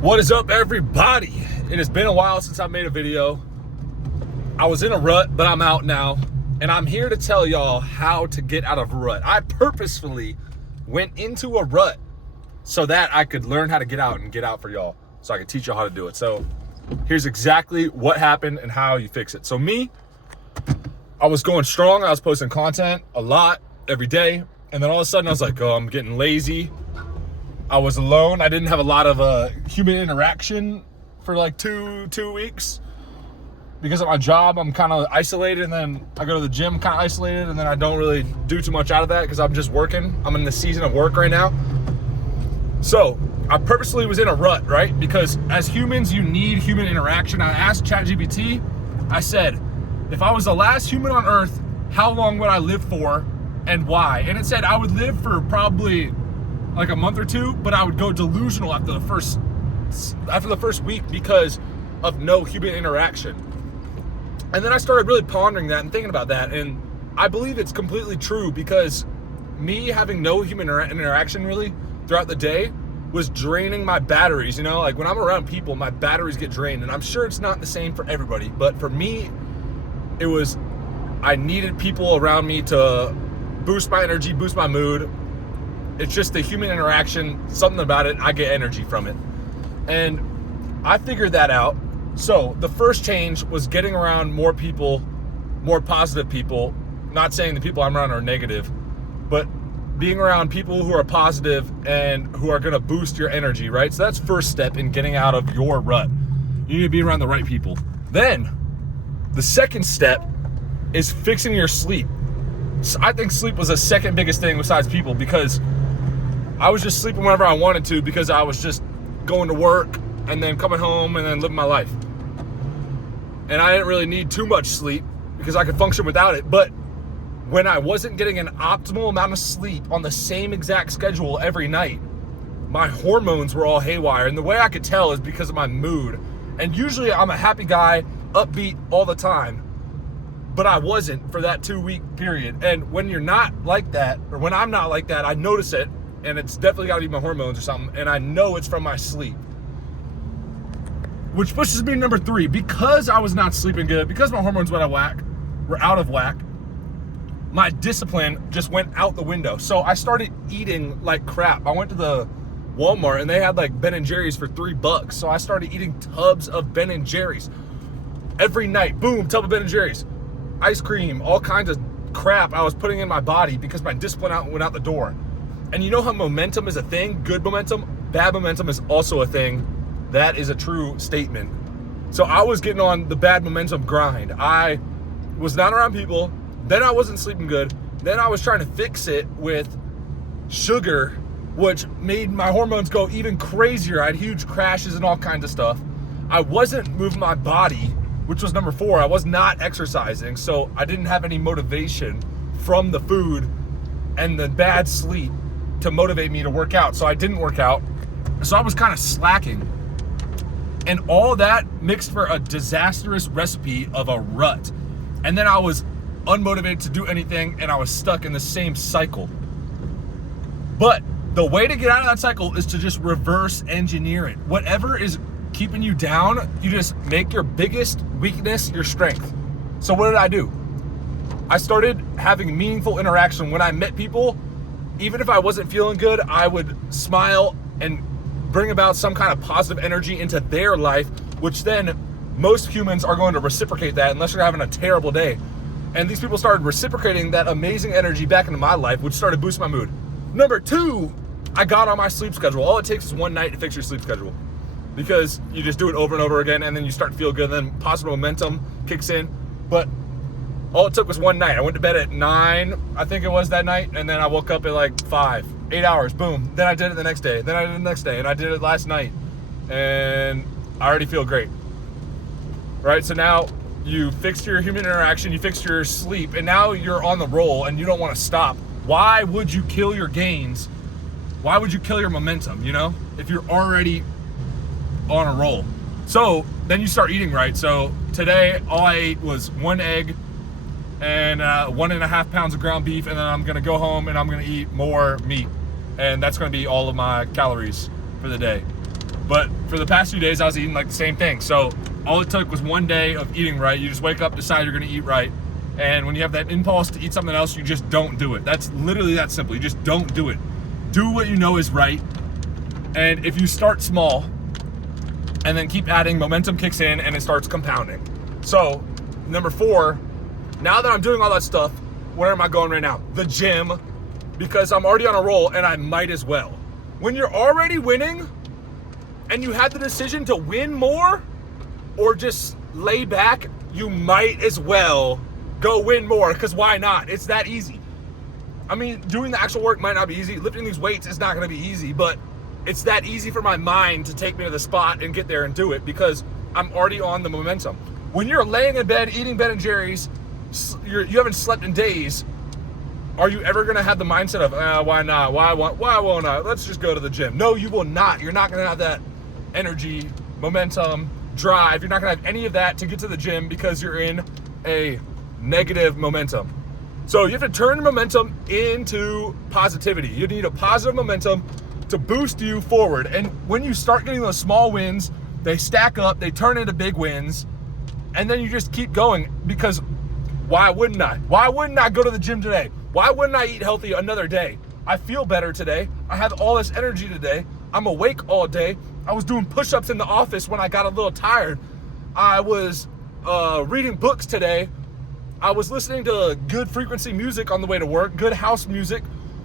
What is up, everybody? It has been a while since I made a video. I was in a rut, but I'm out now, and I'm here to tell y'all how to get out of a rut. I purposefully went into a rut so that I could learn how to get out and get out for y'all, so I could teach y'all how to do it. So here's exactly what happened and how you fix it. So I was going strong. I was posting content a lot every day, and then all of a sudden I was like, oh, I'm getting lazy. I was alone. I didn't have a lot of human interaction for like two weeks because of my job. I'm kind of isolated, and then I go to the gym kind of isolated, and then I don't really do too much out of that because I'm just working. I'm in the season of work right now. So I purposely was in a rut, right? Because as humans, you need human interaction. I asked ChatGPT, I said, if I was the last human on Earth, how long would I live for and why? And it said I would live for probably like a month or two, but I would go delusional after the first week because of no human interaction. And then I started really pondering that and thinking about that, and I believe it's completely true because me having no human interaction really throughout the day was draining my batteries. You know, like when I'm around people, my batteries get drained, and I'm sure it's not the same for everybody, but for me, I needed people around me to boost my energy, boost my mood. It's just the human interaction, something about it, I get energy from it. And I figured that out. So the first change was getting around more people, more positive people. Not saying the people I'm around are negative, but being around people who are positive and who are gonna boost your energy, right? So that's first step in getting out of your rut. You need to be around the right people. Then, the second step is fixing your sleep. So I think sleep was the second biggest thing besides people, because I was just sleeping whenever I wanted to because I was just going to work and then coming home and then living my life. And I didn't really need too much sleep because I could function without it. But when I wasn't getting an optimal amount of sleep on the same exact schedule every night, my hormones were all haywire. And the way I could tell is because of my mood. And usually I'm a happy guy, upbeat all the time. But I wasn't for that 2-week period. And when you're not like that, or when I'm not like that, I notice it. And it's definitely got to be my hormones or something, and I know it's from my sleep. Which pushes me to number 3. Because I was not sleeping good, because my hormones were out of whack, my discipline just went out the window. So I started eating like crap. I went to the Walmart, and they had like Ben & Jerry's for $3. So I started eating tubs of Ben & Jerry's. Every night, boom, tub of Ben & Jerry's. Ice cream, all kinds of crap I was putting in my body because my discipline went out the door. And you know how momentum is a thing? Good momentum, bad momentum is also a thing. That is a true statement. So I was getting on the bad momentum grind. I was not around people. Then I wasn't sleeping good. Then I was trying to fix it with sugar, which made my hormones go even crazier. I had huge crashes and all kinds of stuff. I wasn't moving my body, which was number 4. I was not exercising, so I didn't have any motivation from the food and the bad sleep to motivate me to work out. So I didn't work out. So I was kind of slacking. And all that mixed for a disastrous recipe of a rut. And then I was unmotivated to do anything, and I was stuck in the same cycle. But the way to get out of that cycle is to just reverse engineer it. Whatever is keeping you down, you just make your biggest weakness your strength. So what did I do? I started having meaningful interaction. When I met people, even if I wasn't feeling good, I would smile and bring about some kind of positive energy into their life, which then most humans are going to reciprocate that unless you're having a terrible day. And these people started reciprocating that amazing energy back into my life, which started boosting my mood. Number 2, I got on my sleep schedule. All it takes is one night to fix your sleep schedule, because you just do it over and over again, and then you start to feel good, and then positive momentum kicks in. But all it took was one night. I went to bed at 9, I think it was that night, and then I woke up at like 5. 8 hours, boom. Then I did it the next day. Then I did it the next day, and I did it last night. And I already feel great. Right? So now you fixed your human interaction, you fixed your sleep, and now you're on the roll and you don't want to stop. Why would you kill your gains? Why would you kill your momentum, you know, if you're already on a roll? So then you start eating right. So today, all I ate was 1 egg and 1.5 pounds of ground beef, and then I'm gonna go home and I'm gonna eat more meat. And that's gonna be all of my calories for the day. But for the past few days, I was eating like the same thing. So all it took was one day of eating right. You just wake up, decide you're gonna eat right. And when you have that impulse to eat something else, you just don't do it. That's literally that simple. You just don't do it. Do what you know is right. And if you start small and then keep adding, momentum kicks in and it starts compounding. So number 4, now that I'm doing all that stuff, where am I going right now? The gym, because I'm already on a roll and I might as well. When you're already winning and you have the decision to win more or just lay back, you might as well go win more, because why not? It's that easy. I mean, doing the actual work might not be easy. Lifting these weights is not gonna be easy, but it's that easy for my mind to take me to the spot and get there and do it because I'm already on the momentum. When you're laying in bed, eating Ben and Jerry's, you haven't slept in days, are you ever gonna have the mindset of, why not? Why won't I? Let's just go to the gym. No, you will not. You're not gonna have that energy, momentum, drive. You're not gonna have any of that to get to the gym because you're in a negative momentum. So you have to turn momentum into positivity. You need a positive momentum to boost you forward. And when you start getting those small wins, they stack up, they turn into big wins, and then you just keep going, because why wouldn't I? Why wouldn't I go to the gym today? Why wouldn't I eat healthy another day? I feel better today. I have all this energy today. I'm awake all day. I was doing push-ups in the office when I got a little tired. I was reading books today. I was listening to good frequency music on the way to work, good house music,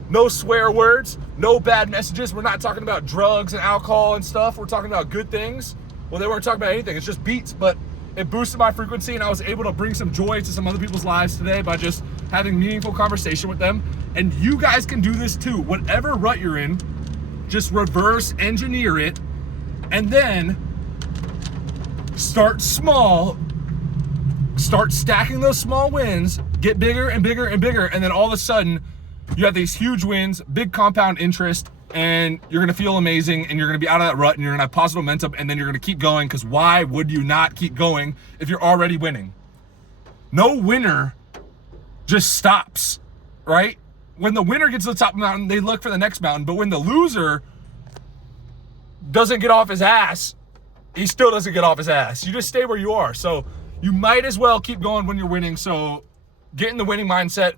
no swear words, no bad messages. We're not talking about drugs and alcohol and stuff. We're talking about good things. Well, they weren't talking about anything. It's just beats, but it boosted my frequency, and I was able to bring some joy to some other people's lives today by just having meaningful conversation with them. And you guys can do this too. Whatever rut you're in, just reverse engineer it, and then start small, start stacking those small wins, get bigger and bigger and bigger, and then all of a sudden you have these huge wins, big compound interest, and you're gonna feel amazing, and you're gonna be out of that rut, and you're gonna have positive momentum, and then you're gonna keep going, because why would you not keep going if you're already winning? No winner just stops, right? When the winner gets to the top of the mountain, they look for the next mountain, but when the loser doesn't get off his ass, he still doesn't get off his ass. You just stay where you are. So you might as well keep going when you're winning. So get in the winning mindset,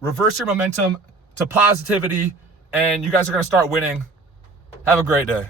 reverse your momentum to positivity, and you guys are gonna start winning. Have a great day.